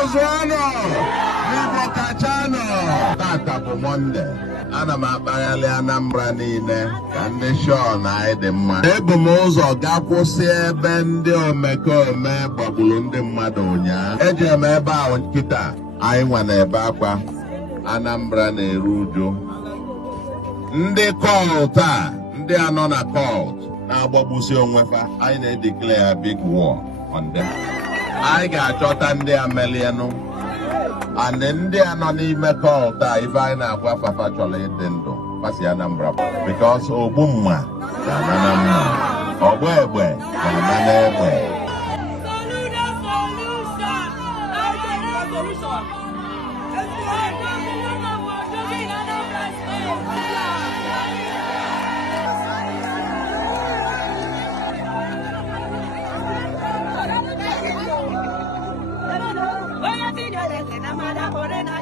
ọzọnụ Igbo kachanụ. Tata bụ Mọnde, ana m akpaghalị Anambra niile ka ndị shọọ na anyị dị mma. Ebu m ụzọ ga kwụsị ebe ndị omekome gbagburu ndị mmadụ ụnyaahụ. Eji m ebe ahụ nkịta anyị nwa na-ebe akwa. Anambra na-eru uju. Ndị kọlt a, ndị anọ na kọlt na-agbagbusi onwe fa, anyị na-edeclare big war on them. Anyị ga-achọta ndị amelienụ and ndị anọ n'ime kọlt a ife anyị na-agwa fafa chọrọ ịdị ndụ pasi Anambra because ogbu mma ga-ana na mma, ọgba egbe ga-ana n'egbe. Voy a tirar de la mala morena,